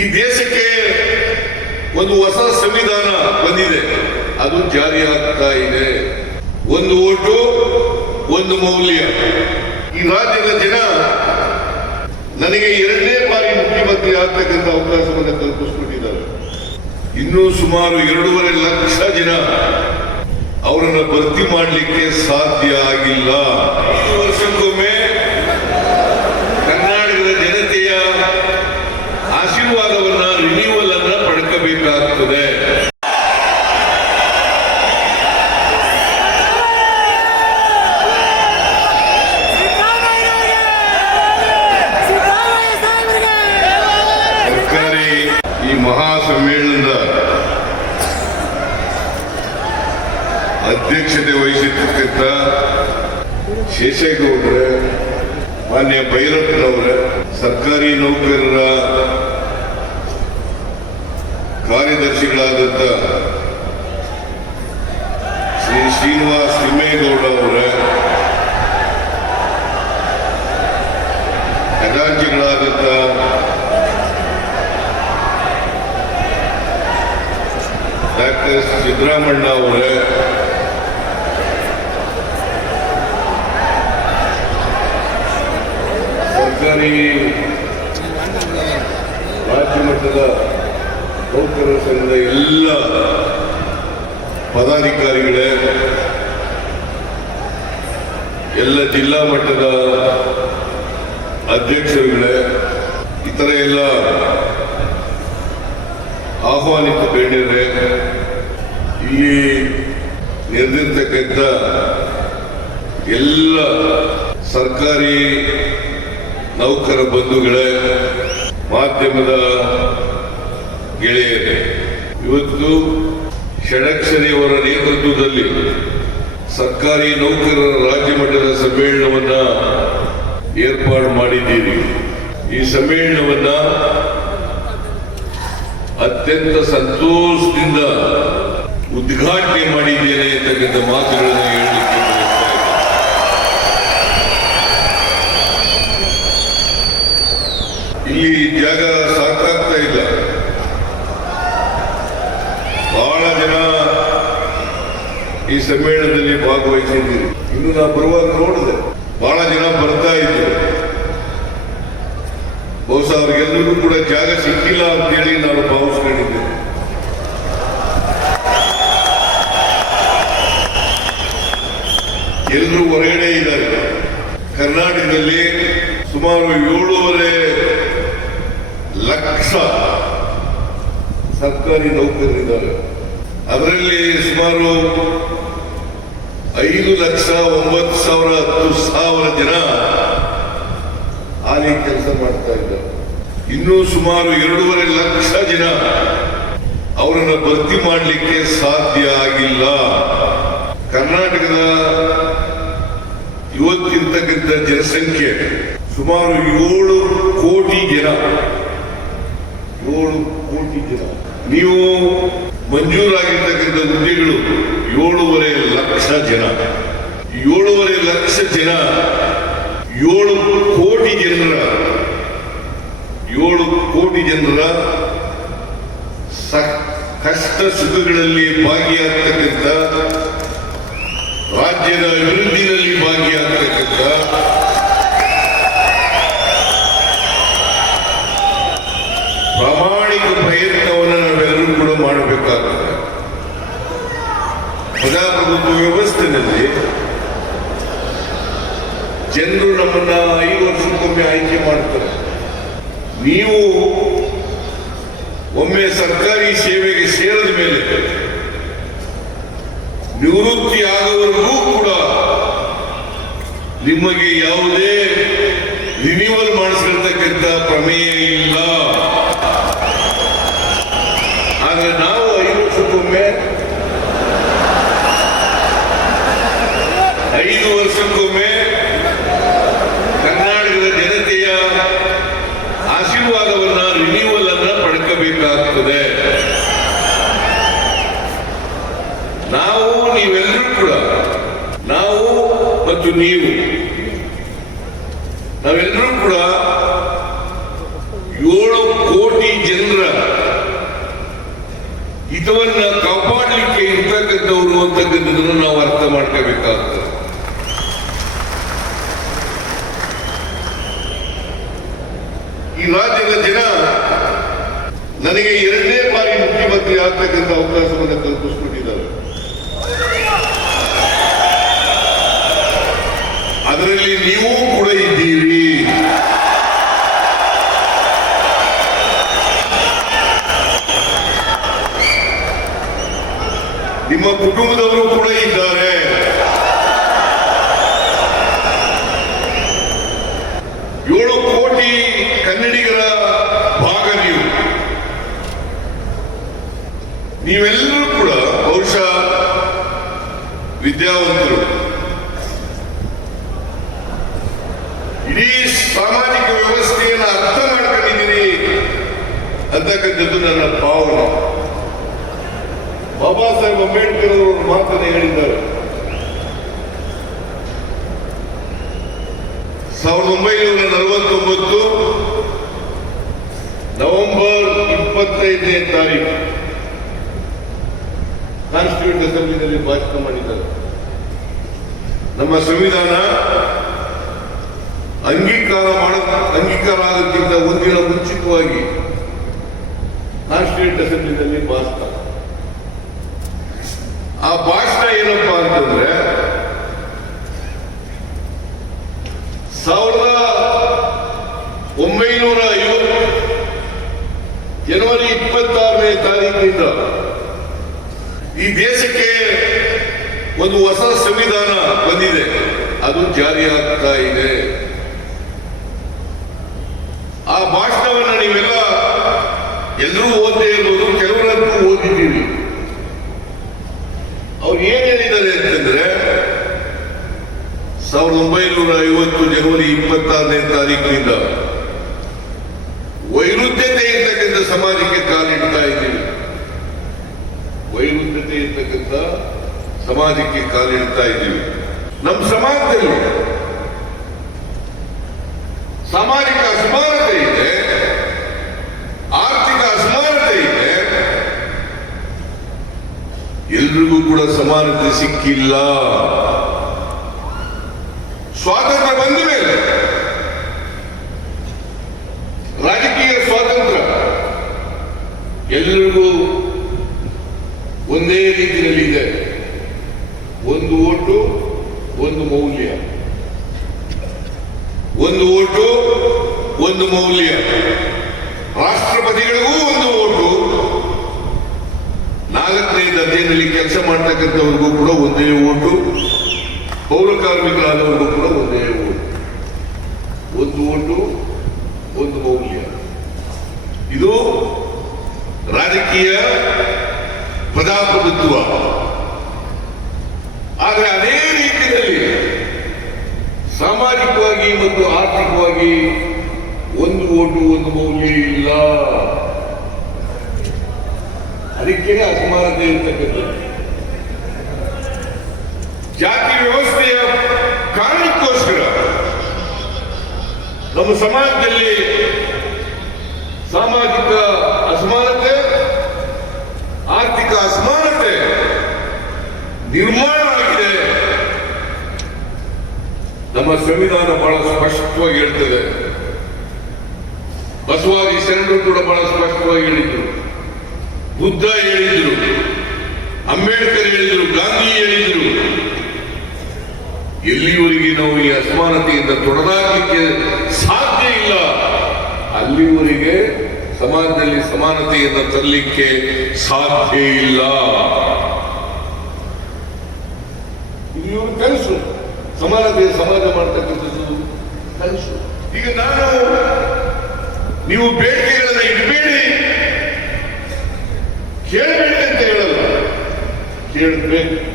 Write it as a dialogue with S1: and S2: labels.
S1: ಈ ದೇಶಕ್ಕೆ ಒಂದು ಹೊಸ ಸಂವಿಧಾನ ಬಂದಿದೆ. ಅದು ಜಾರಿಯಾಗ್ತಾ ಇದೆ. ಒಂದು ಓಟು, ಒಂದು ಮೌಲ್ಯ. ಈ ರಾಜ್ಯದ ಜನ ನನಗೆ ಎರಡನೇ ಬಾರಿ ಮುಖ್ಯಮಂತ್ರಿ ಆಗ್ತಕ್ಕಂಥ ಅವಕಾಶವನ್ನು ಕಲ್ಪಿಸ್ಬಿಟ್ಟಿದ್ದಾರೆ ಇನ್ನೂ ಸುಮಾರು ಎರಡೂವರೆ ಲಕ್ಷ ಜನ ಅವರನ್ನು ಭರ್ತಿ ಮಾಡಲಿಕ್ಕೆ ಸಾಧ್ಯ ಆಗಿಲ್ಲ. ಐದು ಶೇಷೇಗೌಡ್ರೆ ಮಾನ್ಯ ಭೈರಪ್ಪನವರ ಸರ್ಕಾರಿ ನೌಕರರ ಕಾರ್ಯದರ್ಶಿಗಳಾದಂಥ ಶ್ರೀ ಶ್ರೀನಿವಾಸ್ ತಿಮ್ಮೇಗೌಡ ಅವರ ಖಜಾಂಚಿಗಳಾದಂಥ ಡಾಕ್ಟರ್ ಸಿದ್ದರಾಮಣ್ಣ ಅವರ ಸರ್ಕಾರಿ ರಾಜ್ಯ ಮಟ್ಟದ ನೌಕರರ ಸಂಘದ ಎಲ್ಲ ಪದಾಧಿಕಾರಿಗಳೇ, ಎಲ್ಲ ಜಿಲ್ಲಾ ಮಟ್ಟದ ಅಧ್ಯಕ್ಷರುಗಳೇ, ಇತರ ಎಲ್ಲ ಆಹ್ವಾನಿತ ಗಣ್ಯರೇ ಇಲ್ಲಿ ನೆರೆದಿರ್ತಕ್ಕಂಥ ಎಲ್ಲ ಸರ್ಕಾರಿ ನೌಕರ ಬಂಧುಗಳೇ, ಮಾಧ್ಯಮದ ಗೆಳೆಯರೇ, ಇವತ್ತು ಷಡಕ್ಷರಿಯವರ ನೇತೃತ್ವದಲ್ಲಿ ಸರ್ಕಾರಿ ನೌಕರರ ರಾಜ್ಯ ಮಟ್ಟದ ಸಮ್ಮೇಳನವನ್ನ ಏರ್ಪಾಡು ಮಾಡಿದ್ದೀರಿ. ಈ ಸಮ್ಮೇಳನವನ್ನ ಅತ್ಯಂತ ಸಂತೋಷದಿಂದ ಉದ್ಘಾಟನೆ ಮಾಡಿದ್ದೇನೆ ಅಂತಕ್ಕಂಥ ಮಾತುಗಳನ್ನು ಜಾಗ ಸಾಕಾಗ್ತಾ ಇಲ್ಲ. ಬಹಳ ಜನ ಈ ಸಮ್ಮೇಳನದಲ್ಲಿ ಭಾಗವಹಿಸಿದ್ದೀರಿ. ಇನ್ನು ನಾವು ಬರುವಾಗ ನೋಡಿದೆ. ಬಹಳ ಜನ ಬರ್ತಾ ಇದ್ರು ಬಹುಶಃ ಅವ್ರಿಗೆಲ್ಲರಿಗೂ ಕೂಡ ಜಾಗ ಸಿಕ್ಕಿಲ್ಲ ಅಂತೇಳಿ ನಾನು ಭಾವಿಸ್ಕೊಂಡಿದ್ದೆ ಎಲ್ಲರೂ ಹೊರಗಡೆ ಇದ್ದಾರೆ. ಕರ್ನಾಟಕದಲ್ಲಿ ಸುಮಾರು ಏಳೂವರೆ ಲಕ್ಷ ಸರ್ಕಾರಿ ನೌಕರರಿದ್ದಾರೆ. ಅದರಲ್ಲಿ ಸುಮಾರು ಐದು ಲಕ್ಷ ಒಂಬತ್ತು ಸಾವಿರ ಹತ್ತು ಸಾವಿರ ಜನ ಆಲಿ ಕೆಲಸ ಮಾಡ್ತಾ ಇದ್ದಾರೆ. ಇನ್ನೂ ಸುಮಾರು ಎರಡೂವರೆ ಲಕ್ಷ ಜನ ಅವರನ್ನು ಭರ್ತಿ ಮಾಡಲಿಕ್ಕೆ ಸಾಧ್ಯ ಆಗಿಲ್ಲ. ಕರ್ನಾಟಕದ ಇವತ್ತಿರ್ತಕ್ಕಂಥ ಜನಸಂಖ್ಯೆ ಸುಮಾರು ಏಳು ಕೋಟಿ ಜನ ಏಳು ಕೋಟಿ ಜನ. ನೀವು ಮಂಜೂರಾಗಿರ್ತಕ್ಕಂಥ ಹುದ್ದೆಗಳು ಏಳೂವರೆ ಲಕ್ಷ ಜನ. ಏಳೂವರೆ ಲಕ್ಷ ಜನ, ಏಳು ಕೋಟಿ ಜನರ, ಏಳು ಕೋಟಿ ಜನರ ಕಷ್ಟ ಸುಖಗಳಲ್ಲಿ ಭಾಗಿಯಾಗ್ತಕ್ಕಂಥ ರಾಜ್ಯದ ಅಭಿವೃದ್ಧಿಯಲ್ಲಿ ಭಾಗಿಯಾಗ್ತಕ್ಕಂಥ ಪ್ರಾಮಾಣಿಕ ಪ್ರಯತ್ನವನ್ನು ನಾವೆಲ್ಲರೂ ಕೂಡ ಮಾಡಬೇಕಾಗ್ತದೆ ಪ್ರಜಾಪ್ರಭುತ್ವ ವ್ಯವಸ್ಥೆಯಲ್ಲಿ ಜನರು ನಮ್ಮನ್ನ ಐದು ವರ್ಷಕ್ಕೊಮ್ಮೆ ಆಯ್ಕೆ ಮಾಡ್ತಾರೆ. ನೀವು ಒಮ್ಮೆ ಸರ್ಕಾರಿ ಸೇವೆಗೆ ಸೇರಿದ ಮೇಲೆ ನಿವೃತ್ತಿ ಆಗುವವರೆಗೂ ಕೂಡ ನಿಮಗೆ ಯಾವುದೇ ರಿನ್ಯೂವಲ್ ಮಾಡಿಸಿರ್ತಕ್ಕಂಥ ಪ್ರಮೇಯ ಇಲ್ಲ. ಆದರೆ ನಾವು ಐದು ವರ್ಷಕ್ಕೊಮ್ಮೆ ಐದು ವರ್ಷಕ್ಕೊಮ್ಮೆ ಕರ್ನಾಟಕದ ಜನತೆಯ ಆಶೀರ್ವಾದವನ್ನ ರಿನ್ಯೂವಲ್ ಅನ್ನ ಪಡ್ಕಬೇಕಾಗ್ತದೆ ನಾವು ನೀವೆಲ್ಲರೂ ಕೂಡ, ನಾವು ಮತ್ತು ನೀವು, ನಾವೆಲ್ಲರೂ ಕೂಡ ಏಳು ಕೋಟಿ ಜನರ ಹಿತವನ್ನ ಕಾಪಾಡಲಿಕ್ಕೆ ಇರ್ತಕ್ಕಂಥವ್ರು ಅಂತಕ್ಕಂಥದ್ದನ್ನು ನಾವು ಅರ್ಥ ಮಾಡ್ಕೋಬೇಕಾಗ್ತದೆ. ಈ ರಾಜ್ಯದ ಜನ ನನಗೆ ಎರಡನೇ ಬಾರಿ ಮುಖ್ಯಮಂತ್ರಿ ಆಗ್ತಕ್ಕಂಥ ಅವಕಾಶವನ್ನು ಕಲ್ಪಿಸ್ಬಿಟ್ಟಿದ್ದಾರೆ ಅದರಲ್ಲಿ ನೀವು ಕೂಡ ಇದ್ದೀರಿ. ನಿಮ್ಮ ಕುಟುಂಬದವರು ಕೂಡ ಇದ್ದಾರೆ. ಏಳು ಕೋಟಿ ಕನ್ನಡಿಗರ ಭಾಗ ನೀವು. ನೀವೆಲ್ಲರೂ ಕೂಡ ಬಹುಶಃ ವಿದ್ಯಾವಂತರು ಇಡೀ ಸಾಮಾಜಿಕ ವ್ಯವಸ್ಥೆಯನ್ನು ಅರ್ಥ ಮಾಡ್ಕೊಂಡಿದ್ದೀರಿ ಅಂತಕ್ಕಂಥದ್ದು ನನ್ನ ಭಾವನೆ. ಬಾಬಾ ಸಾಹೇಬ್ ಅಂಬೇಡ್ಕರ್ ಅವರು ಮಾತನ್ನು ಹೇಳಿದ್ದಾರೆ. ಸಾವಿರದ ಒಂಬೈನೂರ ನಲವತ್ತೊಂಬತ್ತು ನವೆಂಬರ್ ಇಪ್ಪತ್ತೈದನೇ ತಾರೀಕು ಕಾನ್ಸ್ಟಿಟ್ಯೂಂಟ್ ಅಸೆಂಬ್ಲಿನಲ್ಲಿ ಭಾಷಣ ಮಾಡಿದ್ದಾರೆ. ನಮ್ಮ ಸಂವಿಧಾನ ಅಂಗೀಕಾರ ಮಾಡ ಅಂಗೀಕಾರ ಆಗೋಕ್ಕಿಂತ ಒಂದಿನ ಮುಂಚಿತವಾಗಿ ಕಾನ್ಸ್ಟಿಟ್ಯೂಂಟ್ ಅಸೆಂಬ್ಲಿನಲ್ಲಿ ಭಾಷಣ ಆ ಭಾಷಣ ಏನಪ್ಪಾ ಅಂತಂದ್ರೆ, ಸಾವಿರದ ಒಂಬೈನೂರ ಐವತ್ತು ಜನವರಿ ಇಪ್ಪತ್ತಾರನೇ ತಾರೀಕಿನಿಂದ ಈ ದೇಶಕ್ಕೆ ಒಂದು ಹೊಸ ಸಂವಿಧಾನ ಬಂದಿದೆ. ಅದು ಜಾರಿಯಾಗ್ತಾ ಇದೆ. ಆ ನೀವೆಲ್ಲ ಎಲ್ಲರೂ ಓದ್ದೇ ಇರ್ಬೋದು ಕೆಲವರಂತೂ ಓದಿದ್ದೀವಿ. ಅವ್ರು ಏನ್ ಹೇಳಿದ್ದಾರೆ ಅಂತಂದ್ರೆ, ಸಾವಿರದ ಒಂಬೈನೂರ ಐವತ್ತು ಜನವರಿ ಇಪ್ಪತ್ತಾರನೇ ತಾರೀಕಿನಿಂದ ವೈರುಧ್ಯತೆ ಇರ್ತಕ್ಕಂಥ ಸಮಾಜಕ್ಕೆ ಕಾಲಿಡ್ತಾ ಇದ್ದೀವಿ. ವೈರುಧ್ಯತೆ ಇರ್ತಕ್ಕಂಥ ಸಮಾಜಕ್ಕೆ ಕಾಲಿಡ್ತಾ ಇದ್ದೀವಿ. ನಮ್ಮ ಸಮಾಜದಲ್ಲಿ ಸಾಮಾಜಿಕ ಅಸಮಾನತೆ ಇದೆ ಆರ್ಥಿಕ ಅಸಮಾನತೆ ಇದೆ ಎಲ್ರಿಗೂ ಕೂಡ ಸಮಾನತೆ ಸಿಕ್ಕಿಲ್ಲ. ಸ್ವಾತಂತ್ರ್ಯ ಬಂದ ಮೇಲೆ ರಾಜಕೀಯ ಸ್ವಾತಂತ್ರ್ಯ ಎಲ್ರಿಗೂ ಒಂದೇ ರೀತಿಯಲ್ಲಿ ಇದೆ. ಒಂದು ಓಟು, ಒಂದು ಮೌಲ್ಯ. ಒಂದು ಓಟು, ಒಂದು ಮೌಲ್ಯ. ರಾಷ್ಟ್ರಪತಿಗಳಿಗೂ ಒಂದು ಓಟು. ದರ್ಜೆಯಲ್ಲಿ ಕೆಲಸ ಮಾಡ್ತಕ್ಕಂಥವ್ರಿಗೂ ಕೂಡ ಒಂದೇ ಓಟು, ಪೌರ ಕಾರ್ಮಿಕರಾದವ್ರಿಗೂ ಕೂಡ ಒಂದೇ ಓಟು. ಒಂದು ಓಟು, ಒಂದು ಮೌಲ್ಯ. ಇದು ರಾಜಕೀಯ ಪ್ರಜಾಪ್ರಭುತ್ವ. ಆದರೆ ಅದೇ ರೀತಿಯಲ್ಲಿ ಸಾಮಾಜಿಕವಾಗಿ ಮತ್ತು ಆರ್ಥಿಕವಾಗಿ ಒಂದು ಓಟು, ಒಂದು ಮೌಲ್ಯ ಇಲ್ಲ. ಅದಕ್ಕೆ ಅಸಮಾನತೆ ಇರ್ತಕ್ಕಂಥದ್ದು ಜಾತಿ ವ್ಯವಸ್ಥೆಯ ಕಾರಣಕ್ಕೋಸ್ಕರ ನಮ್ಮ ಸಮಾಜದಲ್ಲಿ ಸಾಮಾಜಿಕ ಅಸಮಾನತೆ, ಆರ್ಥಿಕ ಅಸಮಾನತೆ ನಿರ್ಮಾಣ ಆಗಿದೆ. ನಮ್ಮ ಸಂವಿಧಾನ ಬಹಳ ಸ್ಪಷ್ಟವಾಗಿ ಹೇಳ್ತದೆ. ಬಸವಾದಿ ಶರಣರು ಕೂಡ ಬಹಳ ಸ್ಪಷ್ಟವಾಗಿ ಹೇಳಿದ್ರು. ಬುದ್ಧ ಹೇಳಿದ್ರು, ಅಂಬೇಡ್ಕರ್ ಹೇಳಿದ್ರು, ಗಾಂಧಿ ಹೇಳಿದ್ರು. ಎಲ್ಲಿವರೆಗೆ ನಾವು ಈ ಅಸಮಾನತೆಯಿಂದ ತೊಡದಾಗಲಿಕ್ಕೆ ಸಾಧ್ಯ ಇಲ್ಲ? ಅಲ್ಲಿವರೆಗೆ ಸಮಾಜದಲ್ಲಿ ಸಮಾನತೆಯನ್ನು ತರಲಿಕ್ಕೆ ಸಾಧ್ಯ ಇಲ್ಲ. ಇಲ್ಲಿವರು ಕನಸು. ಸಮಾನತೆಯ ಸಮಾಜ ಮಾಡ್ತಕ್ಕಂಥದ್ದು ಕನಸು. ಈಗ ನಾನು, ನೀವು ಬೇಡಿಕೆಗಳನ್ನ ಇಡಬೇಡಿ. ಕೇಳಬೇಡಿ ಅಂತ ಹೇಳಲ್ಲ. ಕೇಳಬೇಕು.